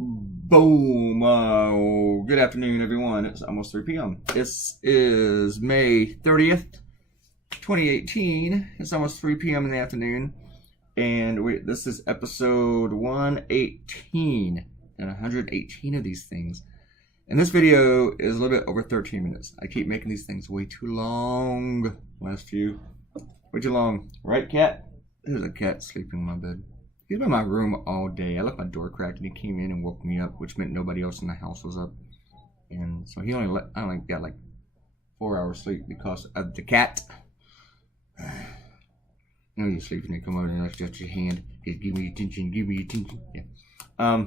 Boom. Good afternoon, everyone. It's almost 3 p.m. This is May 30th, 2018. It's almost 3 p.m. in the afternoon. And this is episode 118. And 118 of these things. And this video is a little bit over 13 minutes. I keep making these things way too long. Last few. Way too long. Right, cat? There's a cat sleeping in my bed. He's been in my room all day. I left my door cracked and he came in and woke me up, which meant nobody else in the house was up. And so I only got like 4 hours sleep because of the cat. You know you're sleeping and come over and lift your hand. Just give me attention, give me attention. Yeah.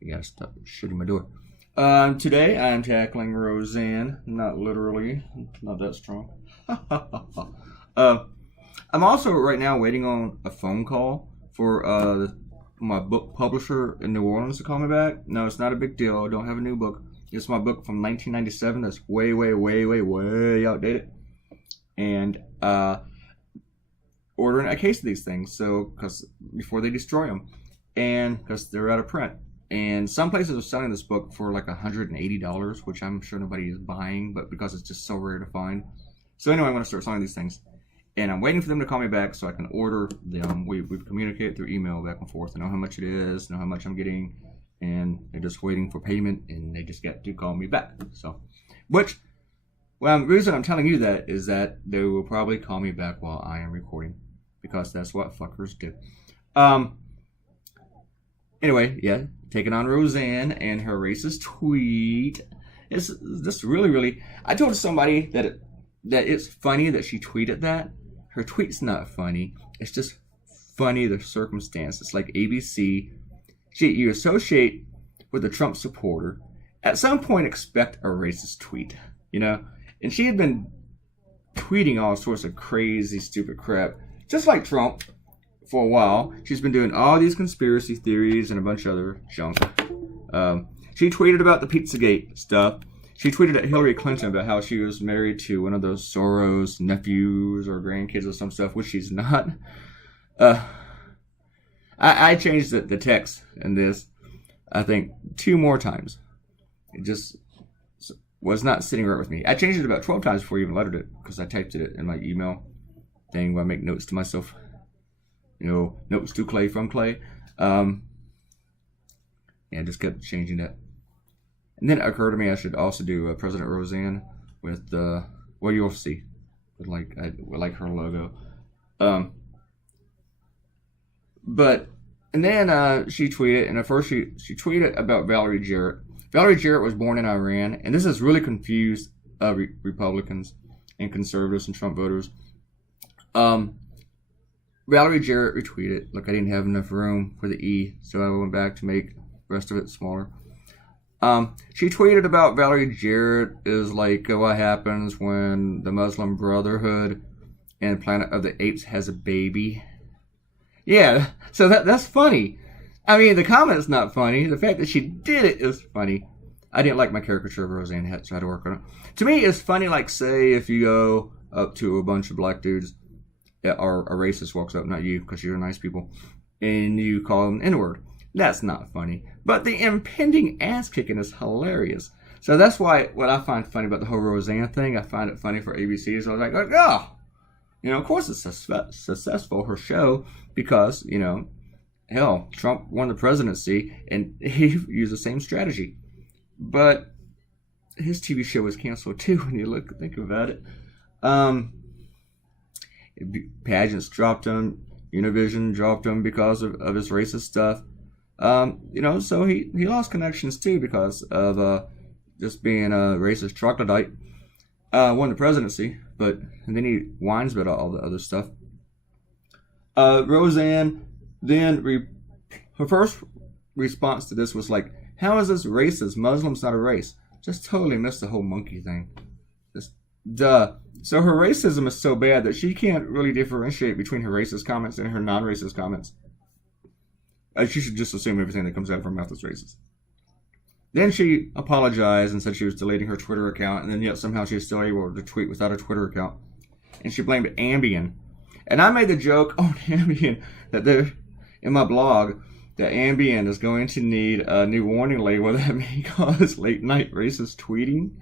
You gotta stop shooting my door. Today I'm tackling Roseanne. Not literally. Not that strong. I'm also right now waiting on a phone call for my book publisher in New Orleans to call me back. No, it's not a big deal. I don't have a new book. It's my book from 1997 that's way outdated. And ordering a case of these things, so because before they destroy them, and because they're out of print. And some places are selling this book for like $180, which I'm sure nobody is buying, but because it's just so rare to find. So anyway, I'm going to start selling these things. And I'm waiting for them to call me back so I can order them. We've communicated through email back and forth. I know how much it is, know how much I'm getting, and they're just waiting for payment, and they just got to call me back. So, the reason I'm telling you that is that they will probably call me back while I am recording, because that's what fuckers do. Anyway, yeah, taking on Roseanne and her racist tweet. It's just really. I told somebody that it's funny that she tweeted that. Her tweet's not funny. It's just funny the circumstance. It's like ABC. You associate with a Trump supporter. At some point, expect a racist tweet, you know? And she had been tweeting all sorts of crazy, stupid crap, just like Trump, for a while. She's been doing all these conspiracy theories and a bunch of other junk. She tweeted about the Pizzagate stuff. She tweeted at Hillary Clinton about how she was married to one of those Soros nephews or grandkids or some stuff, which she's not. I changed the text in this, I think, 2 more times. It just was not sitting right with me. I changed it about 12 times before I even lettered it, because I typed it in my email thing where I make notes to myself. You know, notes to Clay from Clay. Yeah, I just kept changing that. And then it occurred to me I should also do President Roseanne with you'll see, with like her logo. And then she tweeted, and at first she tweeted about Valerie Jarrett. Valerie Jarrett was born in Iran, and this has really confused Republicans and conservatives and Trump voters. Valerie Jarrett retweeted, look, I didn't have enough room for the E, so I went back to make the rest of it smaller. She tweeted about Valerie Jarrett is like what happens when the Muslim Brotherhood and Planet of the Apes has a baby. Yeah, so that's funny. I mean, the comment's not funny. The fact that she did it is funny. I didn't like my caricature of Roseanne. I had to try to work on it. To me, it's funny, like, say, if you go up to a bunch of black dudes, or a racist walks up, not you, because you're nice people, and you call them N-word. That's not funny. But the impending ass kicking is hilarious. So that's why what I find funny about the whole Roseanne thing, I find it funny for ABC. So I was like, oh, you know, of course it's successful, her show, because, you know, hell, Trump won the presidency and he used the same strategy. But his TV show was canceled too when you think about it. Pageants dropped him, Univision dropped him because of his racist stuff. You know, so he lost connections too because of just being a racist troglodyte. Won the presidency, and then he whines about all the other stuff. Roseanne then her first response to this was like, "How is this racist? Muslim's not a race." Just totally missed the whole monkey thing. Just duh. So her racism is so bad that she can't really differentiate between her racist comments and her non-racist comments. She should just assume everything that comes out of her mouth is racist. Then she apologized and said she was deleting her Twitter account, and then yet somehow she was still able to tweet without a Twitter account. And she blamed Ambien. And I made the joke on Ambien that in my blog that Ambien is going to need a new warning label that may cause late night racist tweeting.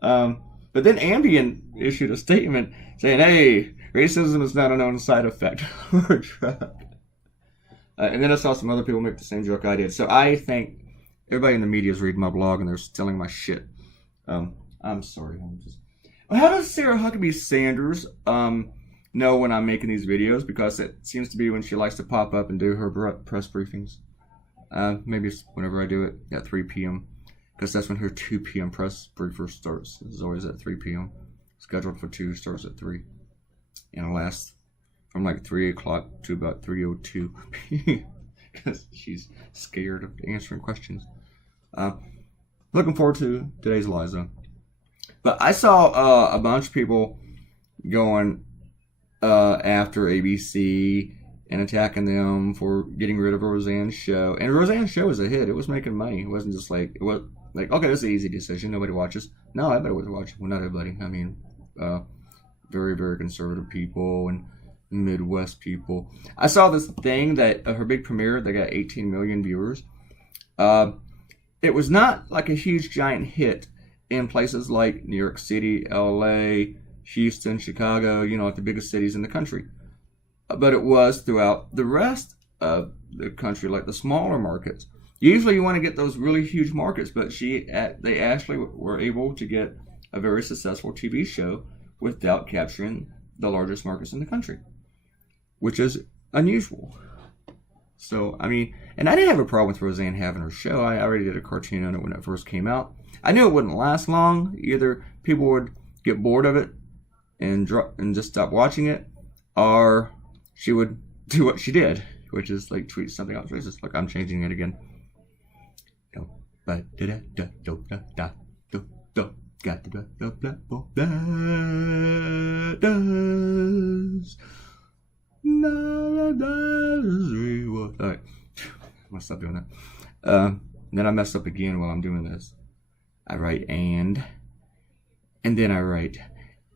But then Ambien issued a statement saying, hey, racism is not a known side effect of a drug. And then I saw some other people make the same joke I did. So I think everybody in the media is reading my blog and they're stealing my shit. I'm sorry. How does Sarah Huckabee Sanders know when I'm making these videos? Because it seems to be when she likes to pop up and do her press briefings. Maybe it's whenever I do it at 3 p.m. Because that's when her 2 p.m. press briefer starts. It's always at 3 p.m. Scheduled for 2, starts at 3. And it lasts from like 3 o'clock to about 3:02. Because she's scared of answering questions. Looking forward to today's Liza. But I saw a bunch of people going after ABC and attacking them for getting rid of Roseanne's show. And Roseanne's show was a hit. It was making money. It wasn't just like, it was like, okay, this is an easy decision. Nobody watches. No, everybody was watching. Well, not everybody. I mean, very, very conservative people and Midwest people. I saw this thing that her big premiere, they got 18 million viewers. It was not like a huge giant hit in places like New York City, LA, Houston, Chicago, you know, like the biggest cities in the country. But it was throughout the rest of the country, like the smaller markets. Usually you want to get those really huge markets, but they actually were able to get a very successful TV show without capturing the largest markets in the country, which is unusual. So, I mean, and I didn't have a problem with Roseanne having her show. I already did a cartoon on it when it first came out. I knew it wouldn't last long. Either people would get bored of it and just stop watching it, or she would do what she did, which is like tweet something else racist. Like, I'm changing it again. Alright, I'm gonna stop doing that. Then I mess up again while I'm doing this. I write and then I write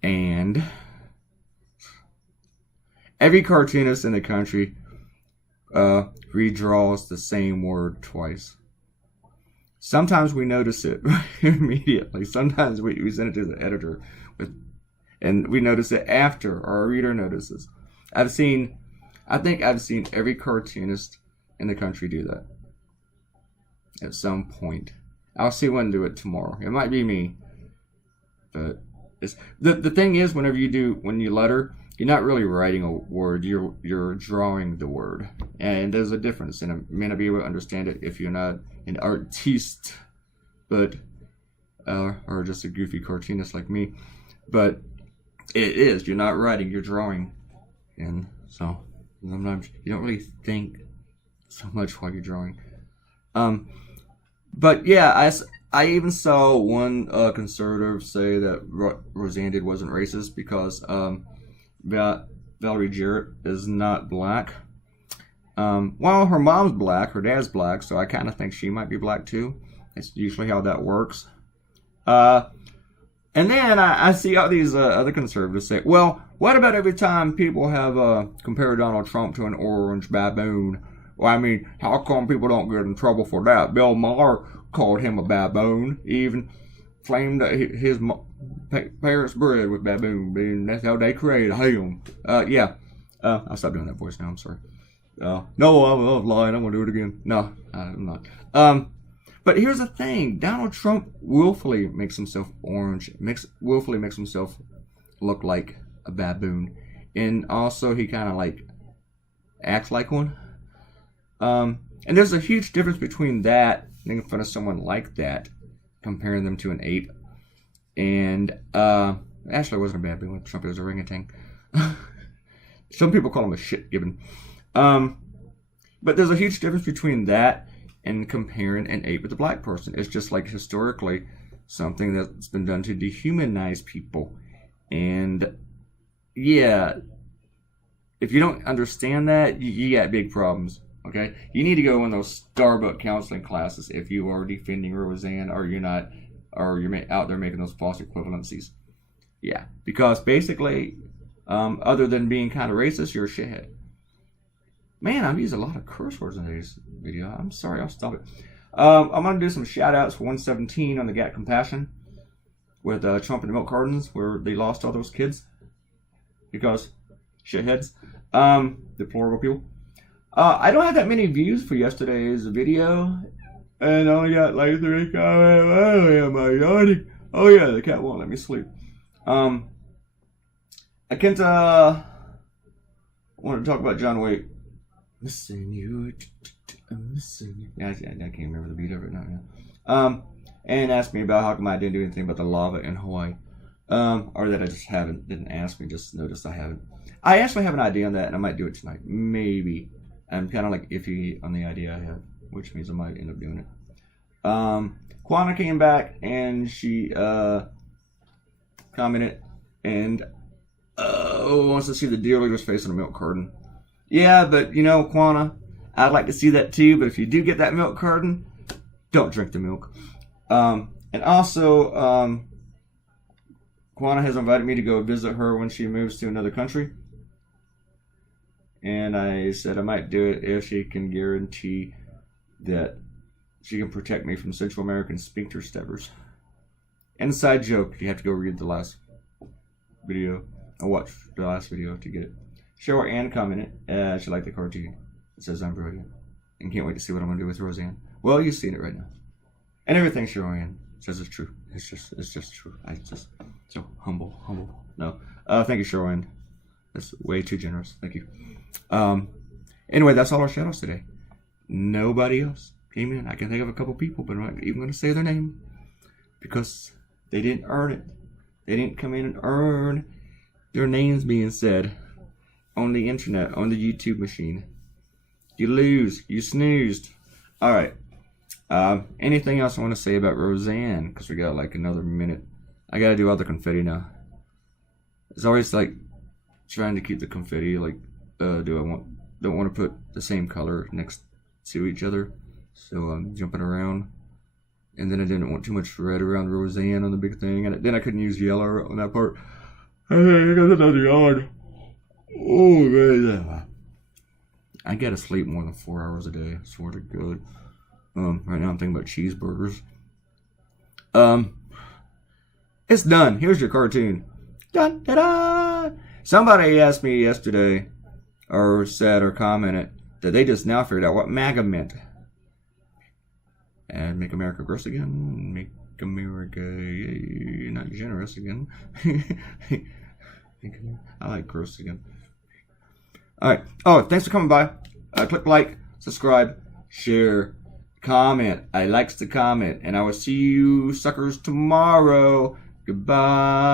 and. Every cartoonist in the country redraws the same word twice. Sometimes we notice it immediately. Sometimes we send it to the editor, and we notice it after our reader notices. I think I've seen every cartoonist in the country do that at some point. I'll see one do it tomorrow. It might be me, but it's the thing is, when you letter, you're not really writing a word. You're drawing the word, and there's a difference. And I may not be able to understand it if you're not an artiste, but or just a goofy cartoonist like me. But it is. You're not writing. You're drawing, and so sometimes you don't really think so much while you're drawing. But yeah, I even saw one conservative say that Roseanne did wasn't racist because Valerie Jarrett is not black. Well, her mom's black, her dad's black, so I kind of think she might be black too. That's usually how that works. And then I see all these other conservatives say, well, what about every time people have compared Donald Trump to an orange baboon? Well, I mean, how come people don't get in trouble for that? Bill Maher called him a baboon. He even claimed that his parents bred with baboon, and that's how they created him. Yeah. I'll stop doing that voice now. I'm sorry. No, I'm lying. I'm going to do it again. No, I'm not. But here's the thing. Donald Trump willfully makes himself orange. Willfully makes himself look like a baboon. And also he kind of like acts like one. And there's a huge difference between that, making fun of someone like that, comparing them to an ape. And actually it wasn't a baboon with Trump, it was a orangutan. Some people call him a shit gibbon. But there's a huge difference between that and comparing an ape with a black person. It's just like historically something that's been done to dehumanize people. And yeah, if you don't understand that, you got big problems. Okay, you need to go in those Starbucks counseling classes if you are defending Roseanne, or you're not, or you're out there making those false equivalencies. Yeah, because basically, other than being kind of racist, you're a shithead. Man, I've used a lot of curse words in today's video. I'm sorry, I'll stop it. I'm going to do some shout outs for 117 on the Gat Compassion with Trump and the Milk Cartons, where they lost all those kids because shitheads. Deplorable people. I don't have that many views for yesterday's video, and I only got like 3 comments. Oh, am I yawning? Oh yeah, the cat won't let me sleep. I can't want to talk about John Wick. Missing you, I'm missing you. Yeah, I can't remember the beat of it now. And asked me about how come I didn't do anything about the lava in Hawaii. Or that I just didn't ask me, just noticed I haven't. I actually have an idea on that, and I might do it tonight. Maybe. I'm kind of like iffy on the idea I have, which means I might end up doing it. Quana came back, and she commented, and wants to see the deer leader's face in a milk carton. Yeah, but you know, Quana, I'd like to see that too, but if you do get that milk carton, don't drink the milk. And also, Quana has invited me to go visit her when she moves to another country. And I said I might do it if she can guarantee that she can protect me from Central American sphincter steppers. Inside joke, you have to go read the last video. Or watch the last video to get it. Cheryl Ann commented, she liked the cartoon. It says I'm brilliant. And can't wait to see what I'm going to do with Roseanne. Well, you've seen it right now. And everything Cheryl Ann says is true. It's just true. I just so humble. No. Thank you, Cheryl Ann. That's way too generous. Thank you. Anyway, that's all our shout-outs today. Nobody else came in. I can think of a couple people, but I'm not even going to say their name because they didn't earn it. They didn't come in and earn their names being said on the internet, on the YouTube machine. You lose. You snoozed. All right. Anything else I want to say about Roseanne? Because we got like another minute. I got to do all the confetti now. It's always like trying to keep the confetti like don't want to put the same color next to each other, so I'm jumping around. And then I didn't want too much red around Roseanne on the big thing, and then I couldn't use yellow on that part. Oh man, I gotta sleep more than 4 hours a day. I swear to God. Right now I'm thinking about cheeseburgers. It's done. Here's your cartoon. Dun, da, da. Somebody asked me yesterday, or said or commented, that they just now figured out what MAGA meant. And make America gross again. Make America not generous again. I like gross again. Alright. Oh, thanks for coming by. Click like, subscribe, share, comment. I likes to comment. And I will see you suckers tomorrow. Goodbye.